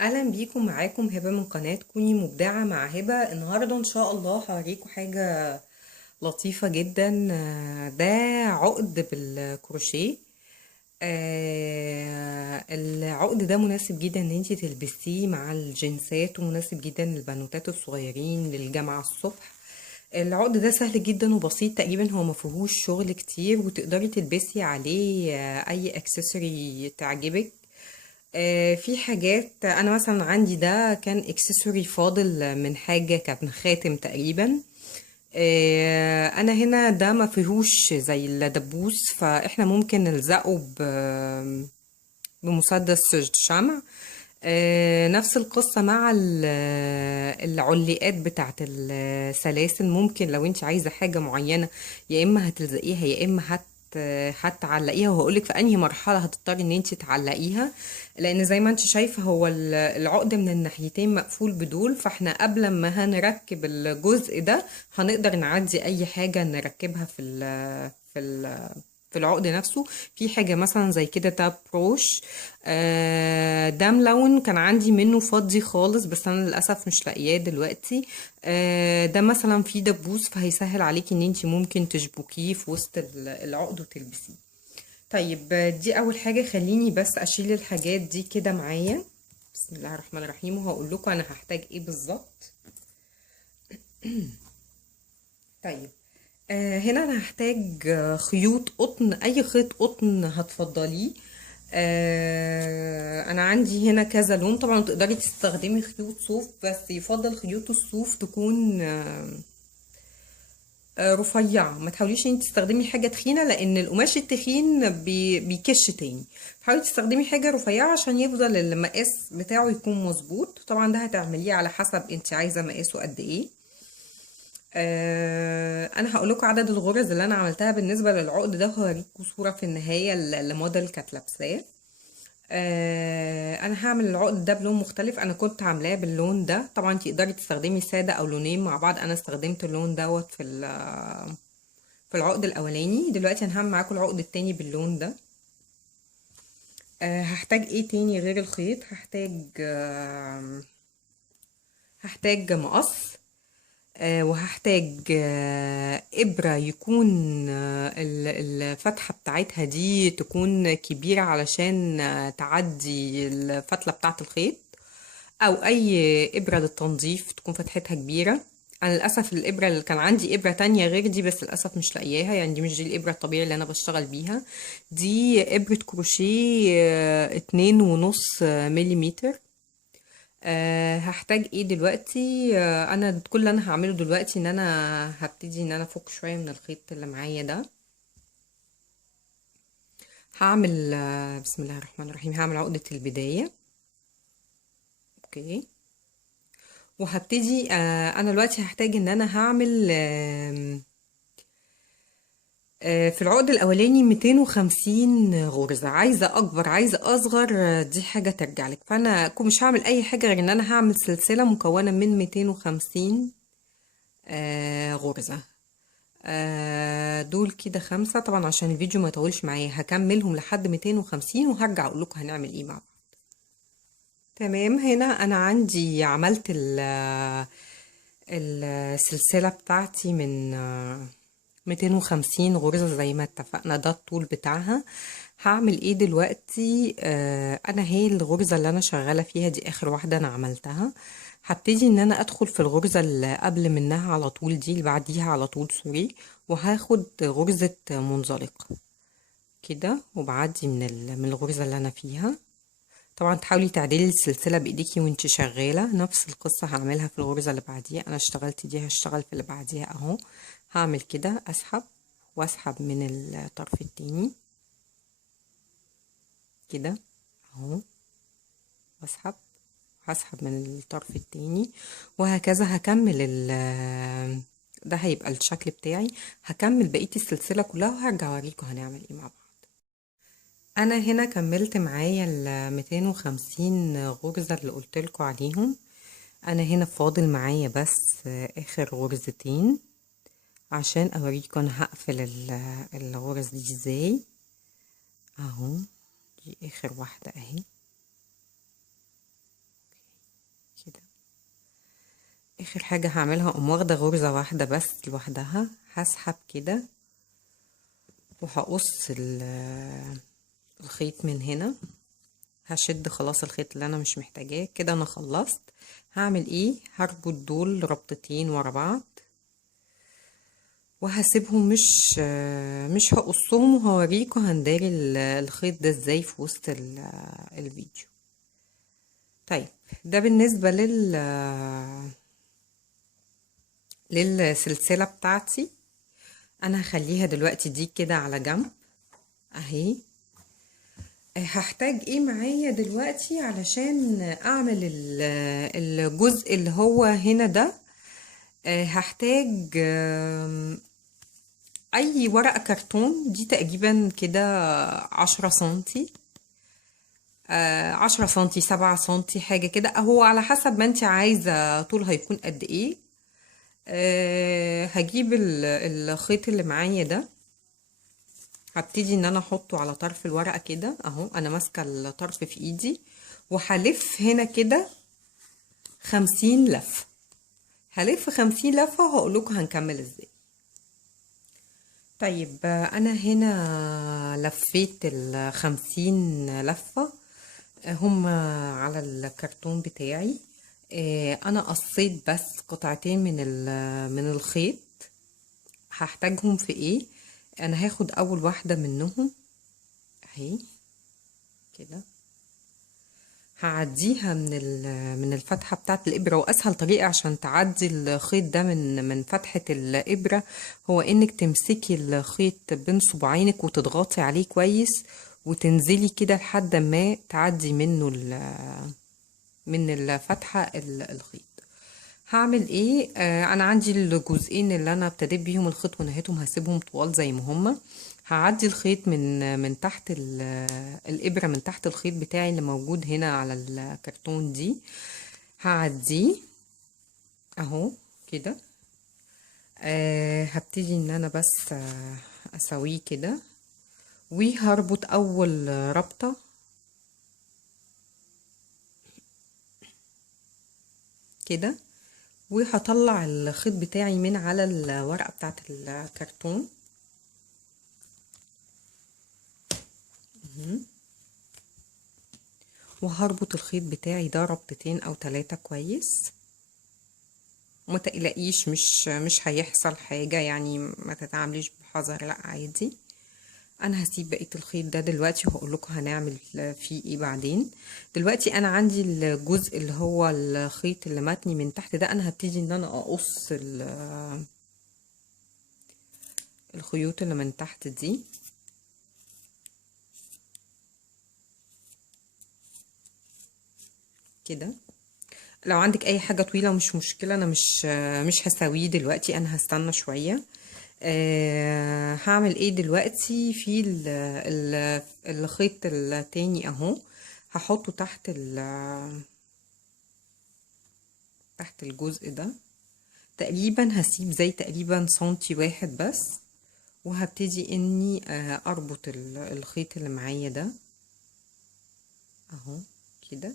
اهلا بيكم، معاكم هبه من قناه كوني مبدعه مع هبه. النهارده ان شاء الله هوريكم حاجه لطيفه جدا. ده عقد بالكروشيه. العقد ده مناسب جدا ان انتي تلبسيه مع الجنسات، ومناسب جدا للبنوتات الصغيرين للجامعه الصبح. العقد ده سهل جدا وبسيط، تقريبا هو ما فيهوش شغل كتير، وتقدري تلبسي عليه اي اكسسوري تعجبك. في حاجات انا مثلا عندي ده كان اكسسوري فاضل من حاجة، كان خاتم تقريبا. انا هنا ده ما فيهوش زي الدبوس، فاحنا ممكن نلزقه بمسدس شمع. نفس القصة مع العلقات بتاعت السلاسل. ممكن لو انت عايزة حاجة معينة، يا اما هتلزقيها يا اما هتعلقيها، وهقولك في انهي مرحلة هتضطري ان انت تعلقيها. لان زي ما انت شايفة هو العقد من الناحيتين مقفول بدول، فاحنا قبل ما هنركب الجزء ده هنقدر نعدي اي حاجة نركبها في العقد نفسه. في حاجة مثلا زي كده تاب بروش. ده ملون كان عندي منه فضي خالص، بس انا للأسف مش لاقياه دلوقتي. ده مثلا فيه دبوس، فهيسهل عليكي ان انتي ممكن تشبكيه في وسط العقد وتلبسيه. طيب، دي اول حاجة. خليني بس اشيل الحاجات دي كده معايا. بسم الله الرحمن الرحيم، وهقول لكم انا هحتاج ايه بالظبط. طيب، هنا انا هحتاج خيوط قطن، اي خيط قطن هتفضليه. انا عندي هنا كذا لون، طبعا تقدري تستخدمي خيوط صوف، بس يفضل خيوط الصوف تكون رفيعة. ما تحاوليش ان انت تستخدمي حاجة تخينة، لان القماش التخين بيكش تاني. حاولي تستخدمي حاجة رفيعة عشان يفضل المقاس بتاعه يكون مظبوط. طبعا ده هتعمليه على حسب انت عايزة مقاسه قد ايه. انا هقول لكم عدد الغرز اللي انا عملتها بالنسبه للعقد ده، وهوريكم صوره في النهايه الموديل كانت لابساه. انا هعمل العقد ده بلون مختلف. انا كنت عاملاه باللون ده، طبعا تقدري تستخدمي ساده او لونين مع بعض. انا استخدمت اللون دوت في العقد الاولاني. دلوقتي انا هعمل معاكم العقد التاني باللون ده. هحتاج ايه تاني غير الخيط؟ هحتاج مقص. وهحتاج إبرة يكون الفتحة بتاعتها دي تكون كبيرة، علشان تعدي الفتلة بتاعة الخيط. أو أي إبرة للتنظيف تكون فتحتها كبيرة. أنا للأسف الإبرة اللي كان عندي إبرة تانية غير دي، بس للأسف مش لاقياها، يعني دي مش دي الإبرة الطبيعية اللي أنا بشتغل بيها. دي إبرة كروشيه 2.5 مليمتر. هحتاج ايه دلوقتي؟ انا كل اللي انا هعمله دلوقتي ان انا هبتدي ان انا افك شوية من الخيط اللي معايا ده. هعمل بسم الله الرحمن الرحيم، هعمل عقدة البداية. اوكي. وهبتدي انا دلوقتي هحتاج ان انا هعمل في العقد الاولاني 250 غرزة. عايزة اكبر عايزة اصغر، دي حاجة ترجع لك. فانا مش هعمل اي حاجة غير ان انا هعمل سلسلة مكونة من 250 غرزة. دول كده 5. طبعا عشان الفيديو ما يطولش معايا هكملهم لحد 250، وهرجع اقول لكم هنعمل ايه مع بعض. تمام، هنا انا عندي عملت السلسلة بتاعتي من 250 غرزة زي ما اتفقنا، ده الطول بتاعها. هعمل ايه دلوقتي؟ انا هي الغرزة اللي انا شغالة فيها دي اخر واحدة انا عملتها. هبتدي ان انا ادخل في الغرزة اللي قبل منها على طول، دي اللي بعديها على طول، سوري. وهاخد غرزة منزلق كده، وبعدي من الغرزة اللي انا فيها. طبعا تحاولي تعدلي السلسلة بايديكي وانت شغالة. نفس القصة هعملها في الغرزة اللي بعديها. انا اشتغلت دي، هشتغل في اللي بعديها اهو. هعمل كده، اسحب واسحب من الطرف التاني كده اهو، واسحب هسحب من الطرف التاني، وهكذا هكمل ده هيبقى الشكل بتاعي. هكمل بقية السلسلة كلها وهرجع اوريكم هنعمل ايه مع بعض. انا هنا كملت معايا 250 غرزة اللي قلتلكوا عليهم. انا هنا فاضل معايا بس اخر غرزتين، عشان اوريكم انا هقفل الغرز دي ازاي. اهو، دي اخر واحدة اهي. اخر حاجة هعملها اقوم واخدة غرزة واحدة بس لوحدها، هسحب كده وهقص الخيط من هنا، هشد خلاص الخيط اللي انا مش محتاجاه كده. انا خلصت. هعمل ايه؟ هربط دول ربطتين ورا بعض وهسيبهم، مش هقصهم، وهوريكم هنداري الخيط ده ازاي في وسط الفيديو. طيب ده بالنسبة للسلسلة بتاعتي. انا هخليها دلوقتي دي كده على جنب اهي. هحتاج ايه معايا دلوقتي علشان اعمل الجزء اللي هو هنا ده؟ هحتاج اي ورقة كرتون، دي تقريبا كده 10 سنتي، 10 سنتي 7 سنتي حاجة كده، هو على حسب ما انت عايزة طول هيكون قد ايه. هجيب الخيط اللي معايا ده، هبتدي ان انا احطه على طرف الورقة كده اهو. انا ماسكة الطرف في ايدي وهلف هنا كده 50 لفة. هلف 50 لفة وهقولكوا هنكمل ازاي. طيب انا هنا لفيت ال50 لفة هم على الكرتون بتاعي. انا قصيت بس قطعتين من الخيط. هحتاجهم في ايه؟ انا هاخد اول واحدة منهم اهي كده، هعديها من الفتحة بتاعت الإبرة. وأسهل طريقة عشان تعدي الخيط ده من فتحة الإبرة هو إنك تمسكي الخيط بين صباعينك وتضغطي عليه كويس وتنزلي كده لحد ما تعدي منه من الفتحة الخيط. هعمل ايه؟ انا عندي الجزئين اللي انا ابتديت بيهم الخيط ونهيتهم هسيبهم طوال زي ما هما. هعدي الخيط من تحت الابره، من تحت الخيط بتاعي اللي موجود هنا على الكرتون دي، هعديه اهو كده. هبتدي ان انا بس اسويه كده، وهربط اول ربطه كده، وهطلع الخيط بتاعي من على الورقه بتاعت الكرتون. وهربط الخيط بتاعي ده ربطتين او 3 كويس، وما تقلقيش مش هيحصل حاجة يعني، ما تتعامليش بحذر، لا عادي. انا هسيب بقية الخيط ده دلوقتي وهقول لكم هنعمل فيه ايه بعدين. دلوقتي انا عندي الجزء اللي هو الخيط اللي متني من تحت ده، انا هبتدي ان انا اقص الخيوط اللي من تحت دي كده. لو عندك اي حاجة طويلة مش مشكلة، انا مش هسويه دلوقتي، انا هستنى شوية. هعمل ايه دلوقتي في الخيط التاني اهو، هحطه تحت الجزء ده تقريبا، هسيب زي تقريبا سنتي واحد بس، وهبتدي اني اربط الخيط اللي معايا ده اهو كده.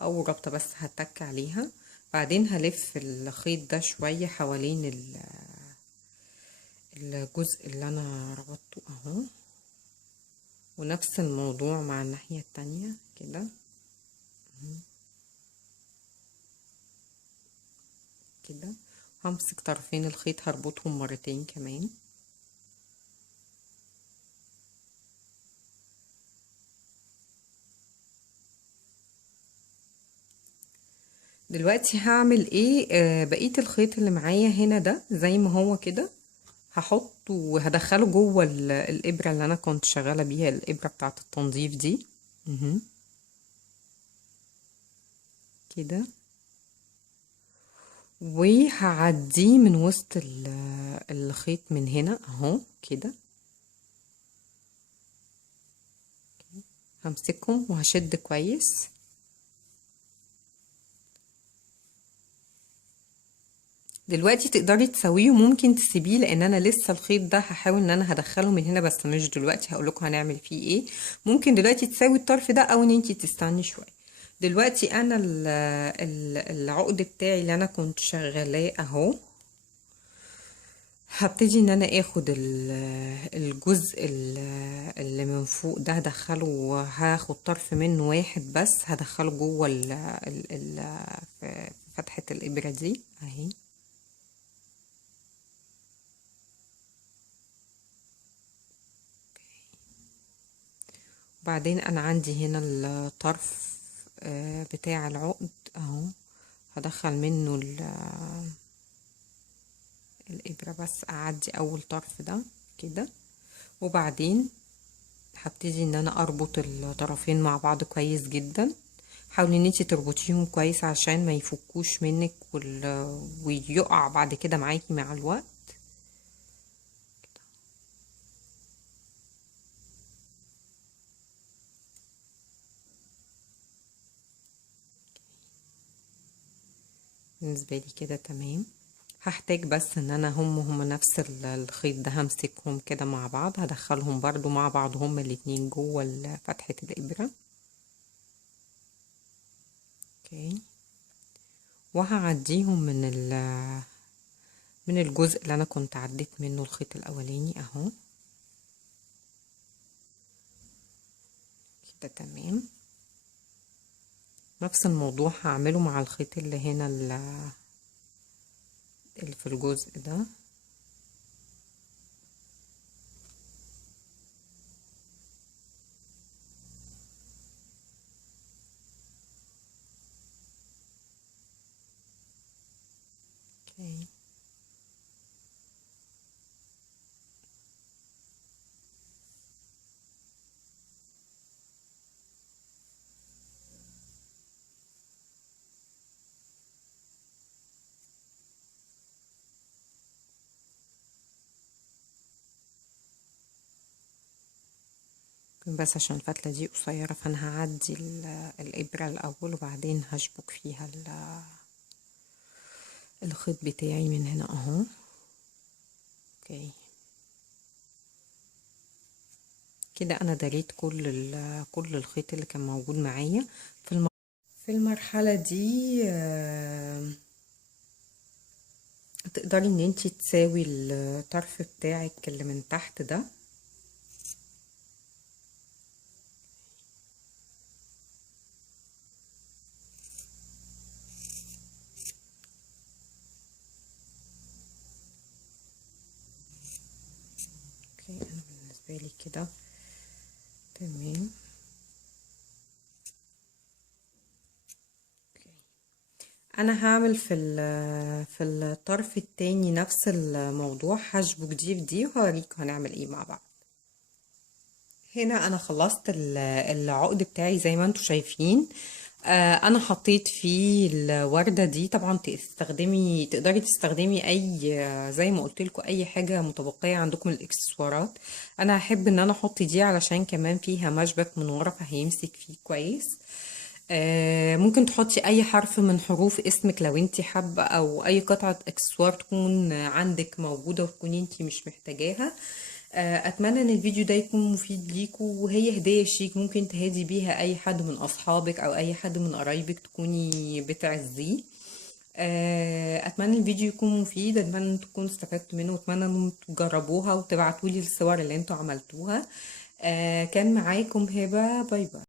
اول ربطة بس هتك عليها، بعدين هلف الخيط ده شوية حوالين الجزء اللي انا ربطته اهو، ونفس الموضوع مع الناحية التانية كده كده. همسك طرفين الخيط هربطهم مرتين كمان. دلوقتي هعمل ايه؟ بقية الخيط اللي معايا هنا ده زي ما هو كده هحطه وهدخله جوه الابرة اللي انا كنت شغالة بيها، الابرة بتاعة التنظيف دي كده، وهعديه من وسط الخيط من هنا اهو كده. همسكهم وهشد كويس. دلوقتي تقدري تسويه وممكن تسيبيه، لان انا لسه الخيط ده هحاول ان انا هدخله من هنا، بس مش دلوقتي، هقولكم هنعمل فيه ايه. ممكن دلوقتي تساوي الطرف ده او ان انتي تستني شويه. دلوقتي انا العقد بتاعي اللي انا كنت شغالاه اهو، هبتدي ان انا اخد الجزء اللي من فوق ده هدخله، وهاخد طرف منه واحد بس هدخله جوه في فتحة الابرة دي اهي. وبعدين انا عندي هنا الطرف بتاع العقد اهو، هدخل منه الابرة بس اعدي اول طرف ده كده، وبعدين هبتدي ان انا اربط الطرفين مع بعض كويس جدا. حاولي ان انتي تربطيهم كويس عشان ما يفكوش منك ويقع بعد كده معاكي مع الوقت. بالنسبه لي كده تمام. هحتاج بس ان انا هم نفس الخيط ده همسكهم كده مع بعض، هدخلهم برضو مع بعض هما الاتنين جوه فتحة الابرة. اوكي، وهعديهم من الجزء اللي انا كنت عديت منه الخيط الاولاني اهو كده تمام. نفس الموضوع هعمله مع الخيط اللي هنا اللي في الجزء ده. اوكي، بس عشان الفتلة دي قصيرة فانا هعدي الابرة الاول، وبعدين هشبك فيها الخيط بتاعي من هنا اهو. اوكي كده انا دريت كل الخيط اللي كان موجود معايا في المرحلة دي. تقدري ان انتي تساوي الطرف بتاعك اللي من تحت ده. اوكي، انا بالنسبة لي كده تمام. انا هعمل في الطرف التاني نفس الموضوع، هشبك دي في دي وهوريكم هنعمل ايه مع بعض. هنا انا خلصت العقد بتاعي زي ما انتم شايفين. انا حطيت فيه الوردة دي، طبعا تقدري تستخدمي اي زي ما قلت لكم اي حاجة متبقية عندكم من الاكسسوارات. انا هحب ان انا احط دي علشان كمان فيها مشبك من ورا فهيمسك فيه كويس. ممكن تحطي اي حرف من حروف اسمك لو انت حابة، او اي قطعة اكسسوار تكون عندك موجودة وتكوني انت مش محتاجاها. اتمنى ان الفيديو ده يكون مفيد ليكوا، وهي هدية شيك ممكن تهدي بيها اي حد من اصحابك او اي حد من قرايبك تكوني بتعزيه. اتمنى الفيديو يكون مفيد، اتمنى ان تكونوا استفدتوا منه، واتمنى ان تجربوها وتبعتولي الصور اللي انتوا عملتوها. كان معاكم هبة، باي باي.